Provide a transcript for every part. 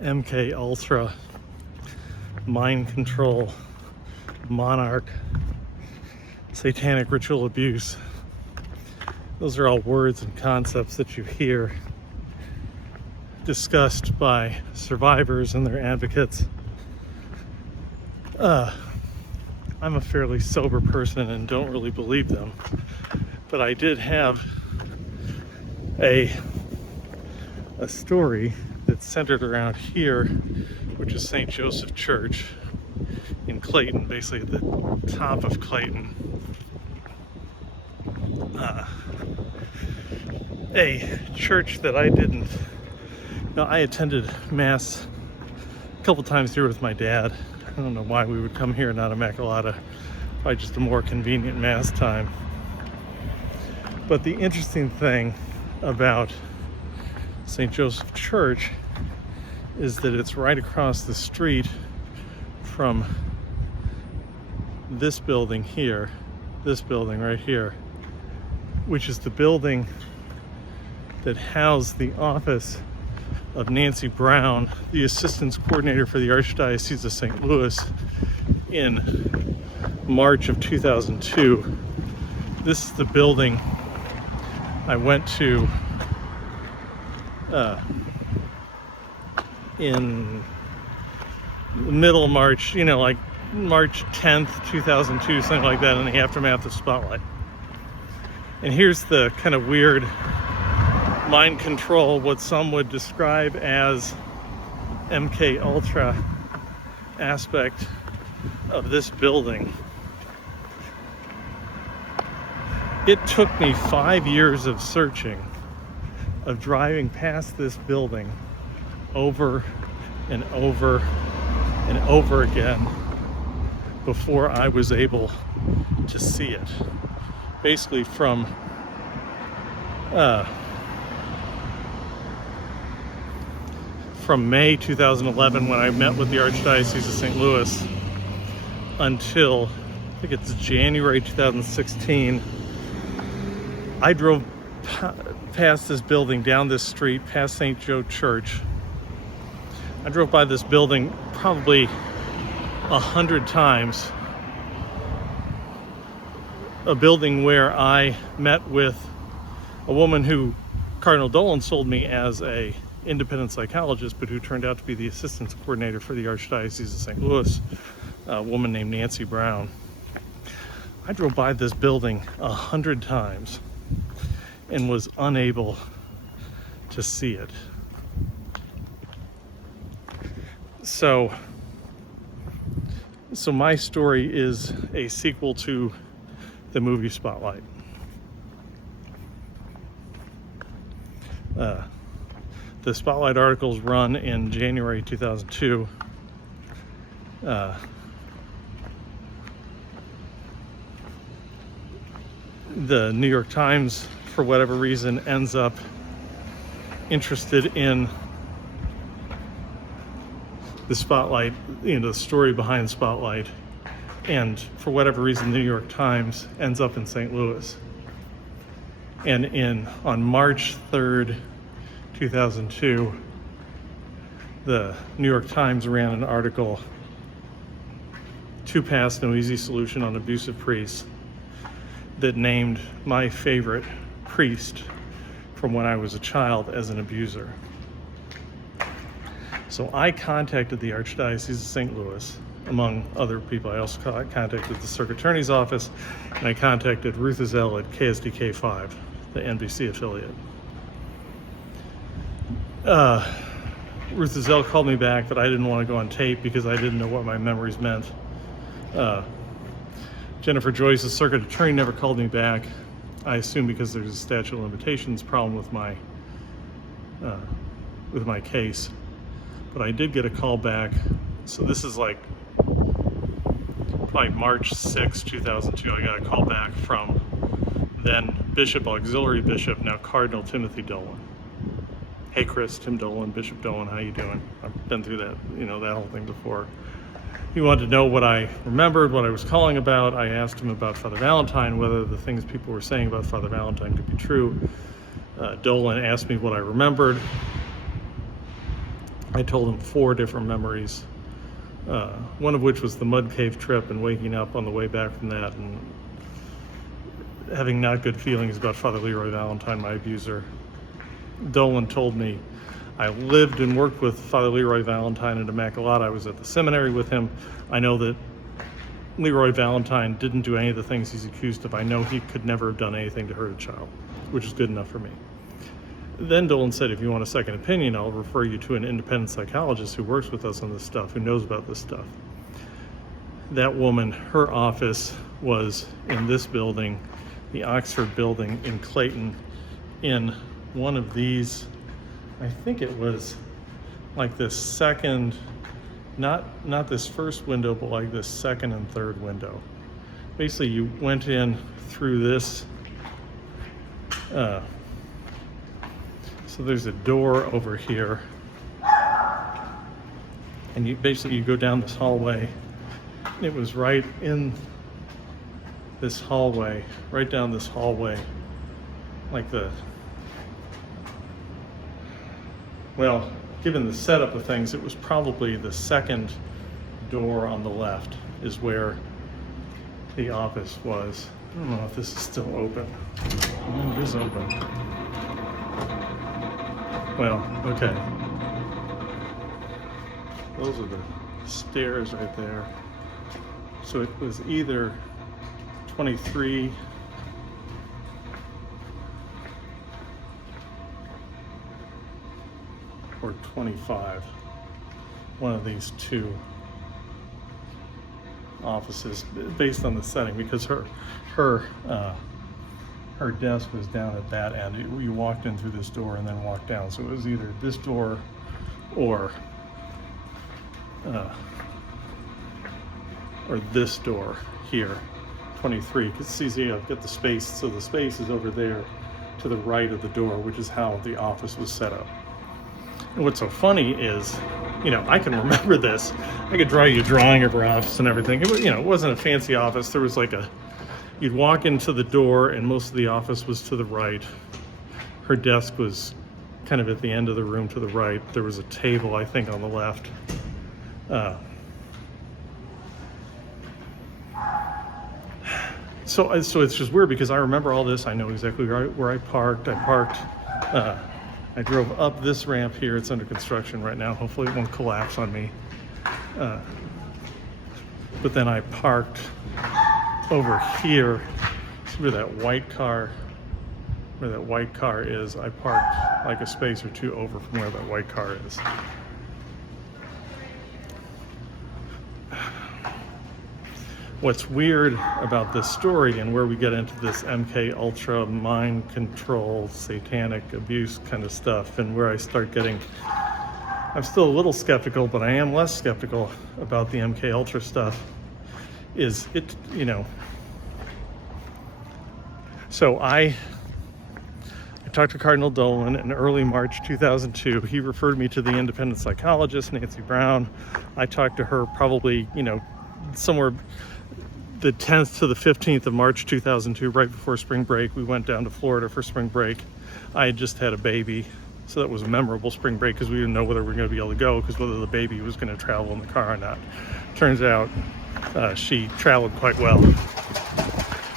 MKUltra, mind control, Monarch, satanic ritual abuse. Those are all words and concepts that you hear discussed by survivors and their advocates. I'm a fairly sober person and don't really believe them, but I did have a story that's centered around here, which is St. Joseph Church in Clayton, basically at the top of Clayton. A church that I didn't, I attended Mass a couple times here with my dad. I don't know why we would come here, not Immaculata, probably just a more convenient Mass time. But the interesting thing about St. Joseph Church is that it's right across the street from this building here, this building right here, which is the building that housed the office of Nancy Brown, the assistance coordinator for the Archdiocese of St. Louis, in March of 2002. This is the building I went to in the middle of March, like March 10th, 2002, something like that, in the aftermath of Spotlight. And here's the kind of weird mind control, what some would describe as MKUltra aspect of this building. It took me 5 years of searching, of driving past this building over and over and over again before I was able to see it. Basically from May 2011, when I met with the Archdiocese of St. Louis, until I think it's January 2016, I drove past this building, down this street, past St. Joe Church. I drove by this building probably 100 times. A building where I met with a woman who Cardinal Dolan sold me as a independent psychologist, but who turned out to be the assistance coordinator for the Archdiocese of St. Louis, a woman named Nancy Brown. I drove by this building 100 times and was unable to see it. So my story is a sequel to the movie Spotlight. The Spotlight articles run in January 2002. The New York Times, for whatever reason, ends up interested in the Spotlight, the story behind Spotlight, and for whatever reason, the New York Times ends up in St. Louis. And on March 3rd, 2002, the New York Times ran an article, "Two Paths, No Easy Solution on Abusive Priests," that named my favorite priest from when I was a child as an abuser. So I contacted the Archdiocese of St. Louis, among other people. I also contacted the Circuit Attorney's Office, and I contacted Ruth Azell at KSDK5, the NBC affiliate. Ruth Azell called me back, but I didn't want to go on tape because I didn't know what my memories meant. Jennifer Joyce, the circuit attorney, never called me back. I assume because there's a statute of limitations problem with my case. But I did get a call back. So this is like probably March 6, 2002. I got a call back from then Bishop, Auxiliary Bishop, now Cardinal Timothy Dolan. Hey Chris, Tim Dolan, Bishop Dolan, how you doing? I've been through that, that whole thing before. He wanted to know what I remembered, what I was calling about. I asked him about Father Valentine, whether the things people were saying about Father Valentine could be true. Dolan asked me what I remembered. I told him 4 different memories, one of which was the mud cave trip and waking up on the way back from that and having not good feelings about Father Leroy Valentine, my abuser. Dolan told me I lived and worked with Father Leroy Valentine in Immaculata. I was at the seminary with him. I know that Leroy Valentine didn't do any of the things he's accused of. I know he could never have done anything to hurt a child, which is good enough for me. Then Dolan said, if you want a second opinion, I'll refer you to an independent psychologist who works with us on this stuff, who knows about this stuff. That woman, her office was in this building, the Oxford building in Clayton, in one of these, I think it was like this second, not this first window, but like this second and third window. Basically, you went in through this, so there's a door over here, and you go down this hallway. It was right in this hallway, right down this hallway, like well, given the setup of things, it was probably the second door on the left is where the office was. I don't know if this is still open. Oh, it is open. Well, okay. Those are the stairs right there. So it was either 23 or 25, one of these two offices, based on the setting, because her desk was down at that end. You walked in through this door and then walked down, so it was either this door or this door here, 23. Because see, I've got the space, so the space is over there to the right of the door, which is how the office was set up. And what's so funny is, I can remember this. I could draw you a drawing of her office and everything. It was, it wasn't a fancy office. There was you'd walk into the door and most of the office was to the right. Her desk was kind of at the end of the room to the right. There was a table, I think, on the left. So it's just weird because I remember all this. I know exactly where I parked. I drove up this ramp here. It's under construction right now. Hopefully it won't collapse on me. But then I parked over here. See where that white car is. I parked like a space or two over from where that white car is. What's weird about this story and where we get into this MKUltra mind control, satanic abuse kind of stuff, and where I start getting, I'm still a little skeptical, but I am less skeptical about the MKUltra stuff, is it, so I talked to Cardinal Dolan in early March 2002. He referred me to the independent psychologist, Nancy Brown. I talked to her probably, somewhere the 10th to the 15th of March 2002, right before spring break. We went down to Florida for spring break. I had just had a baby, so that was a memorable spring break because we didn't know whether we were going to be able to go, because whether the baby was going to travel in the car or not. Turns out she traveled quite well.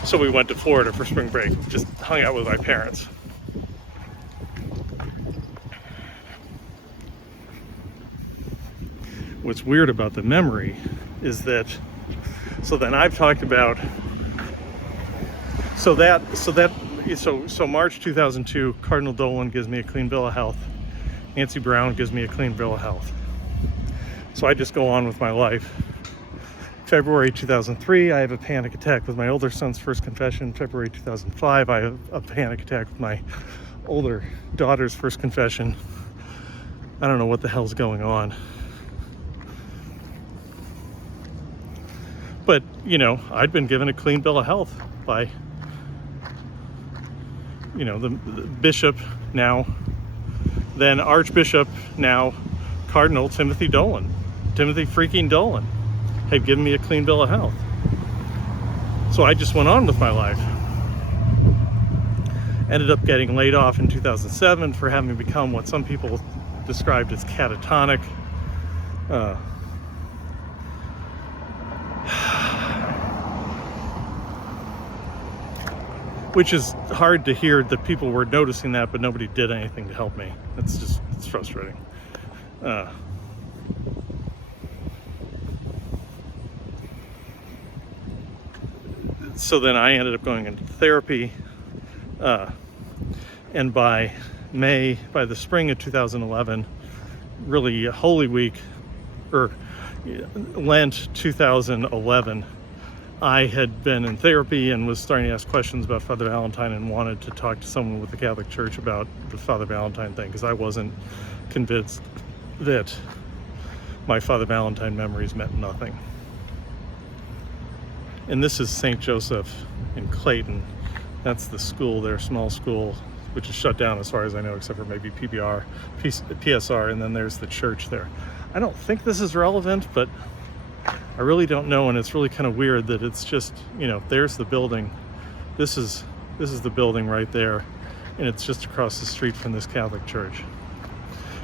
So we went to Florida for spring break, just hung out with my parents. What's weird about the memory is that, so then I've talked about, so March 2002, Cardinal Dolan gives me a clean bill of health. Nancy Brown gives me a clean bill of health. So I just go on with my life. February 2003, I have a panic attack with my older son's first confession. February 2005, I have a panic attack with my older daughter's first confession. I don't know what the hell's going on. But, I'd been given a clean bill of health by, the bishop now, then Archbishop, now Cardinal Timothy Dolan. Timothy freaking Dolan had given me a clean bill of health. So I just went on with my life. Ended up getting laid off in 2007 for having become what some people described as catatonic. Which is hard to hear that people were noticing that, but nobody did anything to help me. It's frustrating. So then I ended up going into therapy, and by the spring of 2011, really Holy Week, or Lent 2011, I had been in therapy and was starting to ask questions about Father Valentine and wanted to talk to someone with the Catholic Church about the Father Valentine thing, because I wasn't convinced that my Father Valentine memories meant nothing. And this is St. Joseph in Clayton. That's the school there, small school, which is shut down as far as I know, except for maybe PSR, and then there's the church there. I don't think this is relevant, but I really don't know, and it's really kind of weird that it's just, there's the building. This is the building right there, and it's just across the street from this Catholic church.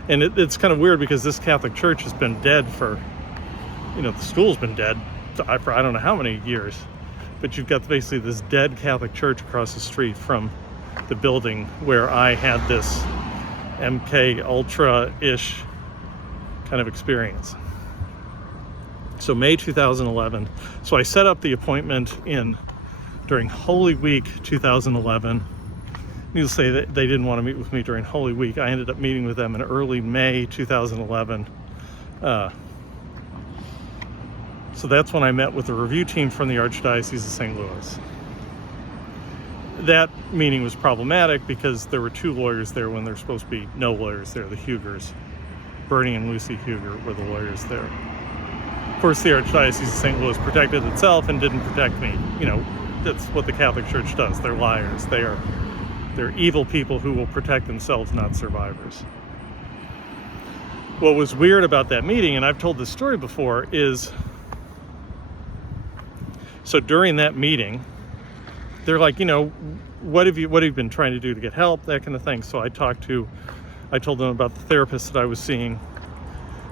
And it's kind of weird because this Catholic church has been dead for, the school's been dead for I don't know how many years, but you've got basically this dead Catholic church across the street from the building where I had this MKUltra-ish kind of experience. So May 2011. So I set up the appointment during Holy Week 2011. Needless to say that they didn't want to meet with me during Holy Week. I ended up meeting with them in early May 2011. So that's when I met with the review team from the Archdiocese of St. Louis. That meeting was problematic because there were two lawyers there when there's supposed to be no lawyers there, the Hugers. Bernie and Lucy Huger were the lawyers there. Of course, the Archdiocese of St. Louis protected itself and didn't protect me. That's what the Catholic Church does. They're liars. They're evil people who will protect themselves, not survivors. What was weird about that meeting, and I've told this story before, is so during that meeting, they're like, what have you been trying to do to get help, that kind of thing. So I told them about the therapist that I was seeing.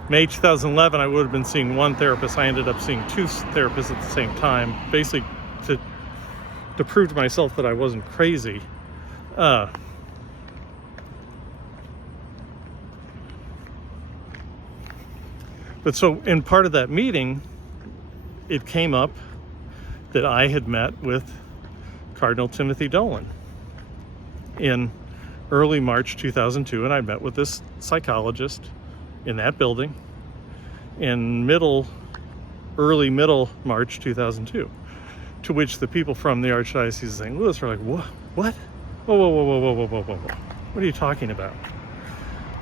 May 2011, I would have been seeing one therapist. I ended up seeing two therapists at the same time, basically to prove to myself that I wasn't crazy. But so in part of that meeting, it came up that I had met with Cardinal Timothy Dolan in early March 2002, and I met with this psychologist in that building in early middle March 2002, to which the people from the Archdiocese of St. Louis were like, what? Whoa. What are you talking about?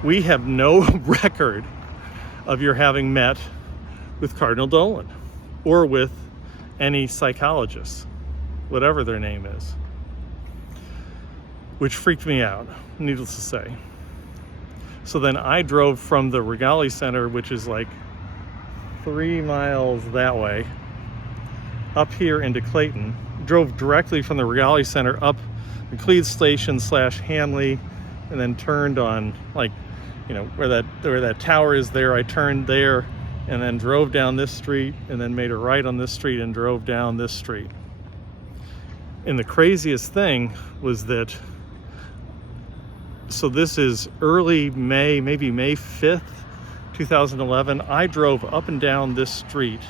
We have no record of your having met with Cardinal Dolan or with any psychologists, whatever their name is, which freaked me out, needless to say. So then I drove from the Regali Center, which is like 3 miles that way, up here into Clayton, drove directly from the Regali Center up McLeod Station / Hanley, and then turned on, where that tower is there. I turned there and then drove down this street and then made a right on this street and drove down this street. And the craziest thing was that, so this is early May, maybe May 5th, 2011. I drove up and down this street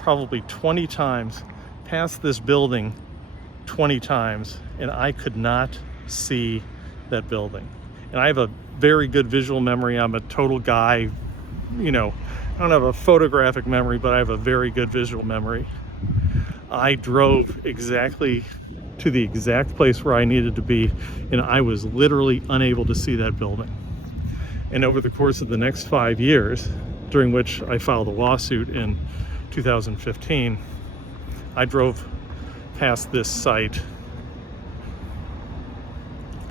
probably 20 times, past this building 20 times, and I could not see that building. And I have a very good visual memory. I'm a total guy, I don't have a photographic memory, but I have a very good visual memory. I drove exactly to the exact place where I needed to be, and I was literally unable to see that building. And over the course of the next 5 years, during which I filed a lawsuit in 2015, I drove past this site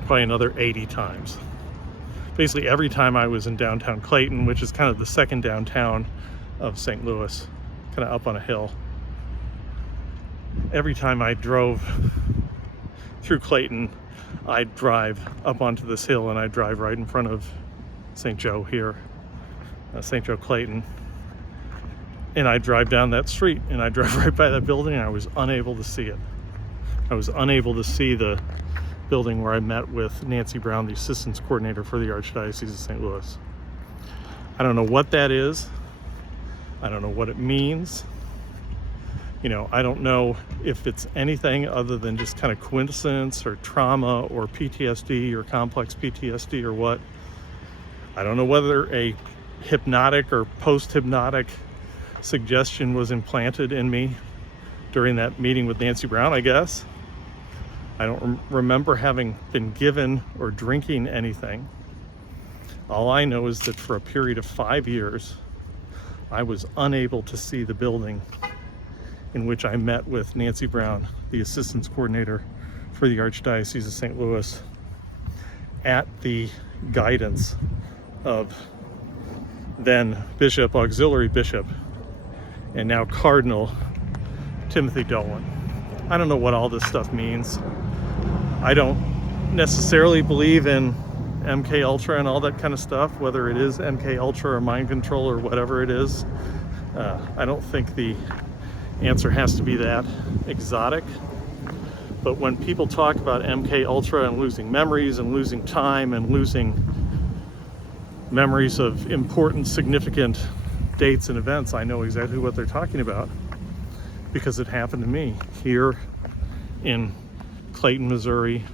probably another 80 times. Basically every time I was in downtown Clayton, which is kind of the second downtown of St. Louis, kind of up on a hill. Every time I drove through Clayton, I'd drive up onto this hill and I'd drive right in front of St. Joe here, St. Joe Clayton. And I drive down that street and I drive right by that building and I was unable to see it. I was unable to see the building where I met with Nancy Brown, the assistance coordinator for the Archdiocese of St. Louis. I don't know what that is. I don't know what it means. You know, I don't know if it's anything other than just kind of coincidence or trauma or PTSD or complex PTSD or what. I don't know whether a hypnotic or post-hypnotic suggestion was implanted in me during that meeting with Nancy Brown, I guess. I don't remember having been given or drinking anything. All I know is that for a period of 5 years, I was unable to see the building in which I met with Nancy Brown, the assistance coordinator for the Archdiocese of St. Louis, at the guidance of then Bishop, Auxiliary Bishop, and now Cardinal Timothy Dolan. I don't know what all this stuff means. I don't necessarily believe in MKUltra and all that kind of stuff, whether it is MKUltra or mind control or whatever it is. I don't think the answer has to be that exotic. But when people talk about MKUltra and losing memories and losing time and losing memories of important, significant dates and events, I know exactly what they're talking about because it happened to me here in Clayton, Missouri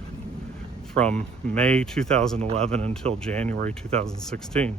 from May 2011 until January 2016.